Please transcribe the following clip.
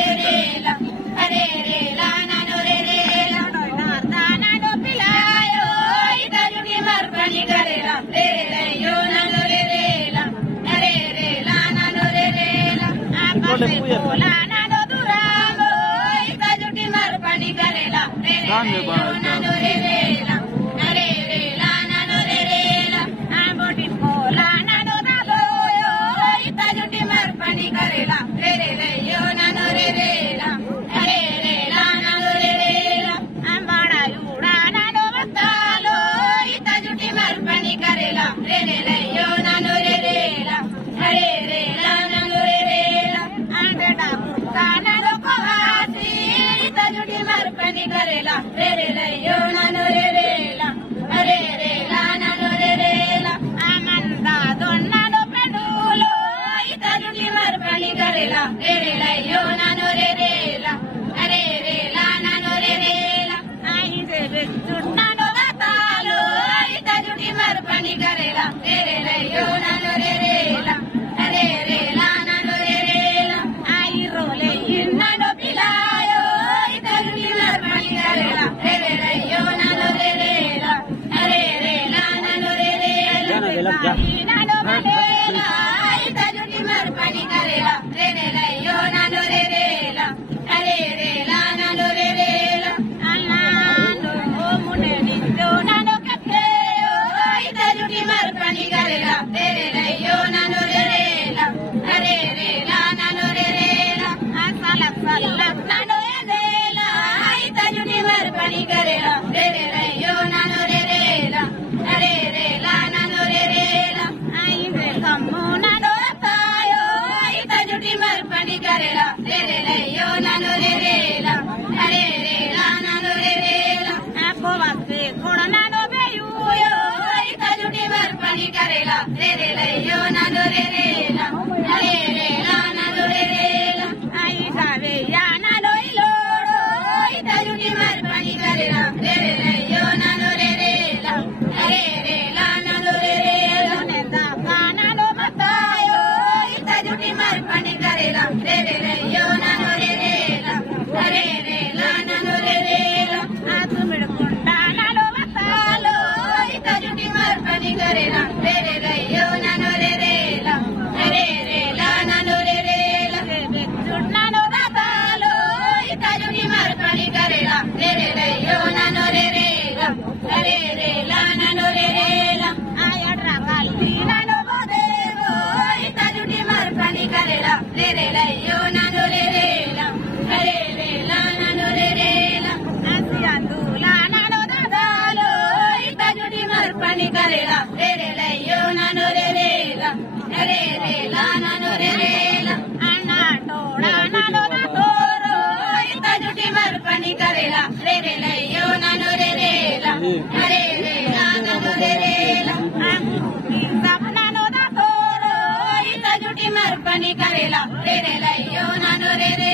रे रे ला अरे रे ला नानो रे रे ला नारदा नानो पिलायो इता जुटी मरपनी करेला रे रे यो नानो रे रे ला अरे रे ला नानो रे रे ला आपा से बोला नानो दुरागो इता जुटी मरपनी करेला रे रे यो नानो रे रे ला अरे रे ला नानो रे रे ला आंबोटी बोला नानो दादो यो इता जुटी मरपनी करेला रे रे यो नानो रे रे ला अरे रे ला नानो रे रे ला आंबाड़ा युड़ा नानो बतालो इता जुटी मरपनी करेला रे रे यो नानो रे रे ला अरे रे ला नानो रे रे ला आंडेटा मुक्ता नानो कोहासी इता जुटी मरपनी करेला रे रे यो नानो रे रे ला अरे रे ला नानो रे रे ला आमंदा दोन्नानो पेडूलो इता जुटी मरपनी करेला रे रे यो नानो रे रे ला अरे रे ला नानो रे रे ला आई रे चुन्नानो दातालो इता जुटी मरपनी करेला रे रे यो नानो रे रे ला अरे रे ला नानो रे रे ला आई रोले इन्नानो पिलायो इता जुटी मरपनी करेला रे रे यो नानो रे रे ला अरे रे ला नानो रे रे ला नानो बनेला इता जुटी मरपनी करेला रे रे यो नानो रे रे ला अरे रे ला नानो रे रे ला नानो मुने निजो नानो कथे इता जुटी मरपनी करेला रे रे यो नानो रे रे ला अरे रे ला नानो रे रे ला सालक सालक नानो एदेला इता जुटी मरपनी करेला रे रे यो नानो रे रे ला अरे रे ला नानो रे रे ला आई रे कम्मो नानो तायो इता जुटी मरपनी करेला रे रे यो नानो रे रे ला अरे रे ला नानो रे रे ला आपो वास्ते थोड़ा नानो बेयुयो इता जुटी मरपनी करेला रे रे यो नानो रे रे ला अरे रे ला नानो रे रे ला आई जावे या नानो इलोड़ो इता जुटी मरपनी करेला रे रे यो नानो रे रे ला अरे रे ला नानो रे रे ला नेता नानो बतायो इता जुटी मरपनी करेला रे रे यो नानो रे रे ला अरे रे ला नानो रे रे ला आतुमिड़ कुंडा नानो बतालो इता जुटी मरपनी करेला रे रे यो नानो रे रे ला अरे रे ला नानो रे रे ला नानो दातालो इता जुटी मरपनी करेला रे रे यो नानो रे रे ला अरे रे ला नानो रे रे ला आयड्रा काली नानो बोदेगो इता जुटी मरपनी करेला रे रे यो नानो रे रे ला अरे रे ला नानो रे रे ला आसिया दूला नानो दादालो इता जुटी मरपनी करेला रे रे यो नानो रे रे ला अरे रे ला नानो रे रे ला अन्ना टोड़ा नानो दातोरो इता जुटी मरपनी करेला रे रे यो नानो रे रे ला अरे रे ला नानो रे रे ला सब नानो दातोरो इता जुटी मरपनी करेला रे रे यो नानो रे रे